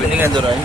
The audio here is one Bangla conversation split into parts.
Ini kan jurang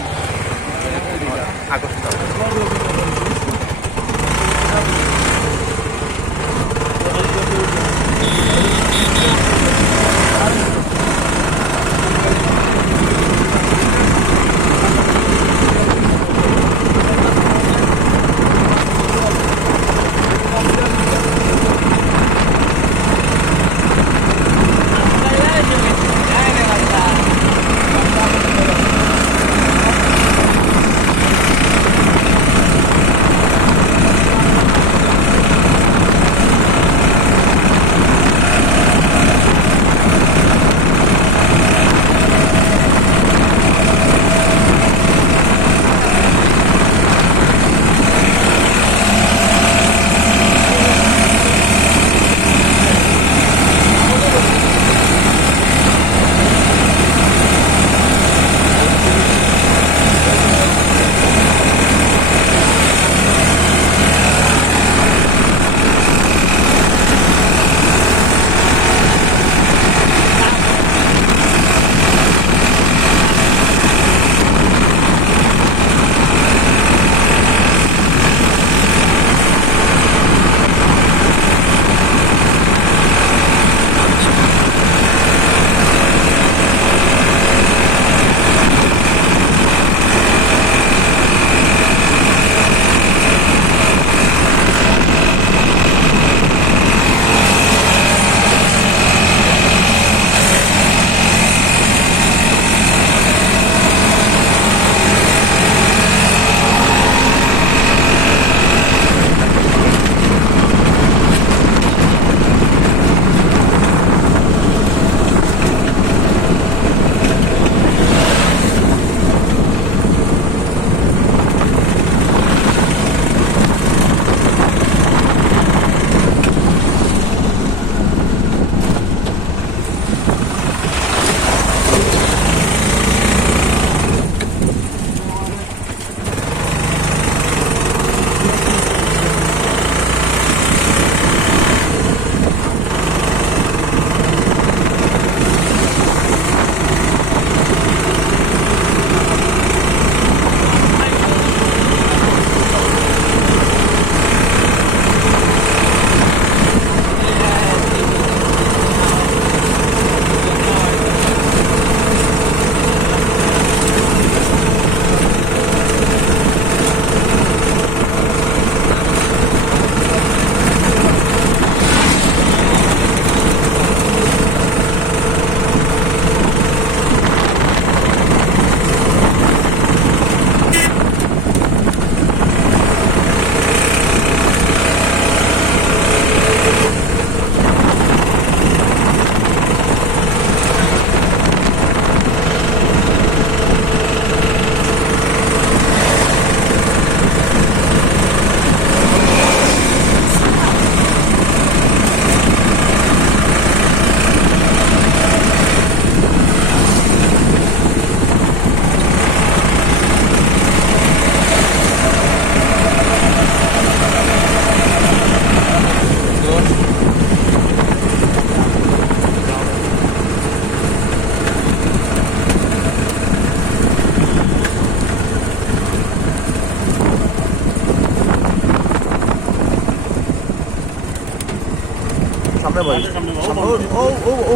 ও সামনে, ও ও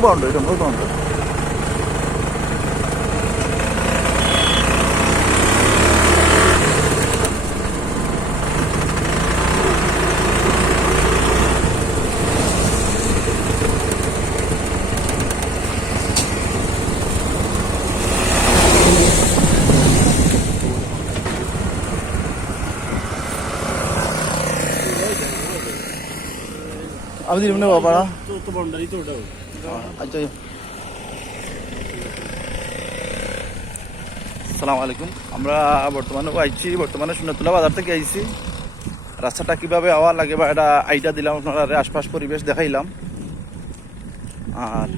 ও ও বাউন্ডারি এটা ও বাউন্ডারি আমি দিলাম না বাবা তো তো বাউন্ডারি তো ওটা আচ্ছা সালাম আলাইকুম আমরা বর্তমানে আইছি বর্তমানে সুন্নতুল্লাহ বাজার থেকে আইছি রাস্তাটা কীভাবে আওয়া লাগে বা এটা আইডিয়া দিলাম আপনারা আশপাশ পরিবেশ দেখাইলাম আর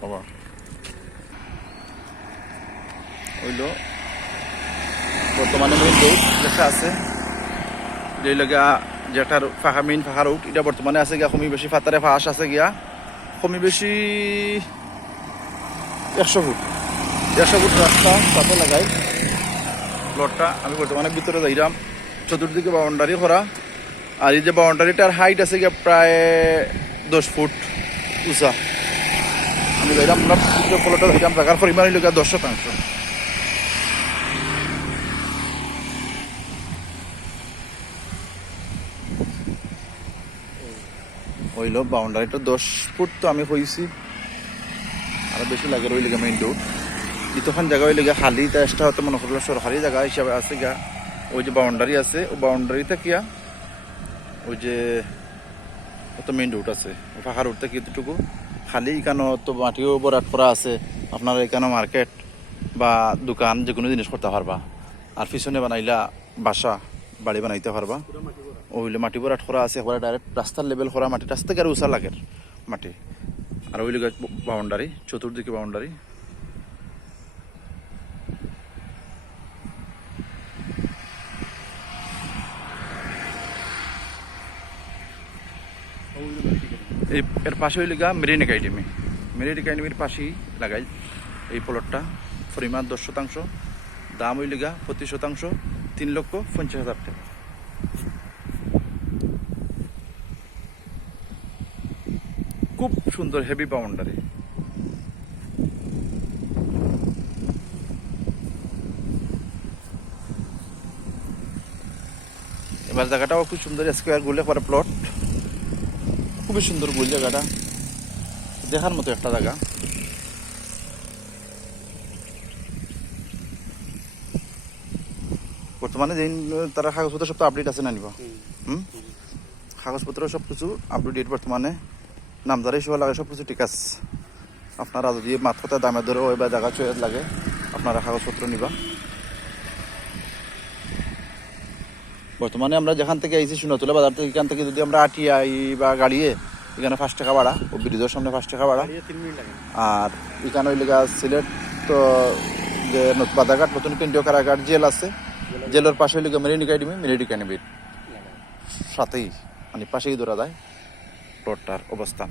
বাবা হইল বর্তমানে লেখা আছে এই লগা যেটার ফাঁকা রোড এটা বর্তমানে আছে গিয়া কমি বেশি ফাতারে ফাঁস আছে গিয়া। কমি বেশি একশো ফুট। দেড়শো ফুট রাস্তা সাথে লাগাই। প্লটটা আমি বর্তমানে ভিতরে যাইলাম চতুর্দিকে বাউন্ডারি করা। আর এই যে বাউন্ডারিটার হাইট আছে গিয়ে প্রায় দশ ফুট উঁচা। আমি যাইলাম আমরা প্লটটা যাইলাম জায়গার পরিমাণ গিয়ে দশ শতাংশ। হইল বাউন্ডারিটা দশ ফুট তো আমি হয়েছি আরও বেশি লাগে রইল গা মেইন রোড ইতখান জায়গা হইলে গা খালি, তা এক্সট্রা হতে মনে করল সরকারি জায়গা হিসাবে আছে গা। ওই যে বাউন্ডারি আছে, ও বাউন্ডারিতে কিয়া? ওই যে তো মেইন রোড আছে রোড থেকে এতটুকু? খালি এখানে তো মাটিও বরাট করা আছে, আপনার এখানে মার্কেট বা দোকান যে কোনো জিনিস করতে পারবা। আর পিছনে বানাইলা বাসা, বাড়ি বানাইতে পারবা। ও হইলে মাটি বরাট করা আছে একবারে ডাইরেক্ট রাস্তার লেভেল করা মাটি রাস্তা থেকে আর উঁচা লাগে মাটি। আর ওই গাছ বাউন্ডারি চতুর্দিকে বাউন্ডারি এই এর পাশে হইলে গা মেরিন একাডেমি। মেরিন একাডেমির পাশেই লাগাই এই প্লটটা পরিমাণ দশ শতাংশ, দাম হইলে গা প্রতি শতাংশ, তিন লক্ষ পঞ্চাশ হাজার টাকা। খুব সুন্দর হেভি বাউন্ডারি এবার জায়গাটাও খুব সুন্দর স্কোয়ার গুলে পরে প্লট খুবই সুন্দর গুল জায়গাটা। দেখার মতো একটা জায়গা। বর্তমানে যেই তারা কাগজপত্র সব তো আপডেট আছে না নিবা? হুম। কাগজপত্র সব কিছু আপডেট বর্তমানে। নামদারি সহ লাগে সব কিছু ঠিক আছে। আপনারা যদি মাত কথা দামে ধরে ওই বা জায়গা চয়ে লাগে আপনারা কাগজপত্র নিবা। বর্তমানে আমরা যেখান থেকে আইছি সুনতুলা বাজার থেকে এখান থেকে যদি আমরা আটি আই বা গাড়িয়ে এখানে পাঁচ টাকা ভাড়া ও ব্রিজের সামনে পাঁচ টাকা ভাড়া। আর এখানে ওই লেগা সিলেট তো যে বাদাঘাট নতুন কেন্দ্রীয় কারাগার জেল আছে জেলের পাশে লেগে মেরিন একাডেমি মেরিন একাডেমির সাথেই মানে পাশেই ধরা যায় রোডটার অবস্থান।